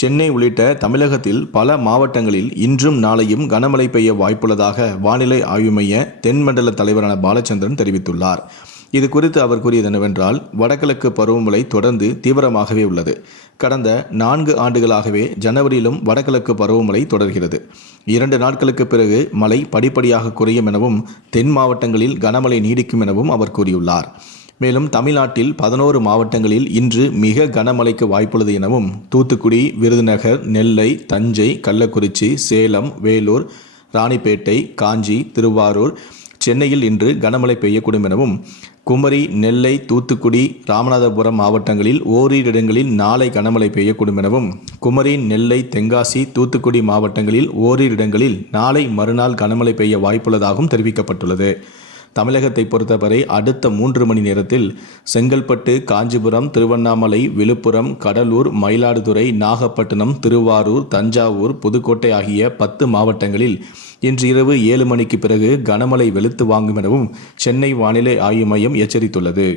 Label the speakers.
Speaker 1: சென்னை உள்ளிட்ட தமிழகத்தில் பல மாவட்டங்களில் இன்றும் நாளையும் கனமழை பெய்ய வாய்ப்புள்ளதாக வானிலை ஆய்வு மைய தென்மண்டல தலைவரான பாலச்சந்திரன் தெரிவித்துள்ளார். இது குறித்து அவர் கூறியது என்னவென்றால் வடகிழக்கு பருவமழை தொடர்ந்து தீவிரமாகவே உள்ளது. கடந்த நான்கு ஆண்டுகளாகவே ஜனவரியிலும் வடகிழக்கு பருவமழை தொடர்கிறது. இரண்டு நாட்களுக்கு பிறகு மழை படிப்படியாக குறையும் எனவும் தென் மாவட்டங்களில் கனமழை நீடிக்கும் எனவும் அவர் கூறியுள்ளார். மேலும் தமிழ்நாட்டில் பதினோரு மாவட்டங்களில் இன்று மிக கனமழைக்கு வாய்ப்புள்ளது எனவும் தூத்துக்குடி விருதுநகர் நெல்லை தஞ்சை கள்ளக்குறிச்சி சேலம் வேலூர் ராணிப்பேட்டை காஞ்சி திருவாரூர் சென்னையில் இன்று கனமழை பெய்யக்கூடும் எனவும் குமரி நெல்லை தூத்துக்குடி ராமநாதபுரம் மாவட்டங்களில் ஓரிரு இடங்களில் நாளை கனமழை பெய்யக்கூடும் எனவும் குமரி நெல்லை தென்காசி தூத்துக்குடி மாவட்டங்களில் ஓரிரு இடங்களில் நாளை மறுநாள் கனமழை பெய்ய வாய்ப்புள்ளதாகவும் தெரிவிக்கப்பட்டுள்ளது. தமிழகத்தை பொறுத்தவரை அடுத்த மூன்று மணி நேரத்தில் செங்கல்பட்டு காஞ்சிபுரம் திருவண்ணாமலை விழுப்புரம் கடலூர் மயிலாடுதுறை நாகப்பட்டினம் திருவாரூர் தஞ்சாவூர் புதுக்கோட்டை ஆகிய பத்து மாவட்டங்களில் இன்று இரவு ஏழு மணிக்கு பிறகு கனமழை வெளுத்து வாங்கும் எனவும் சென்னை வானிலை ஆய்வு மையம் எச்சரித்துள்ளது.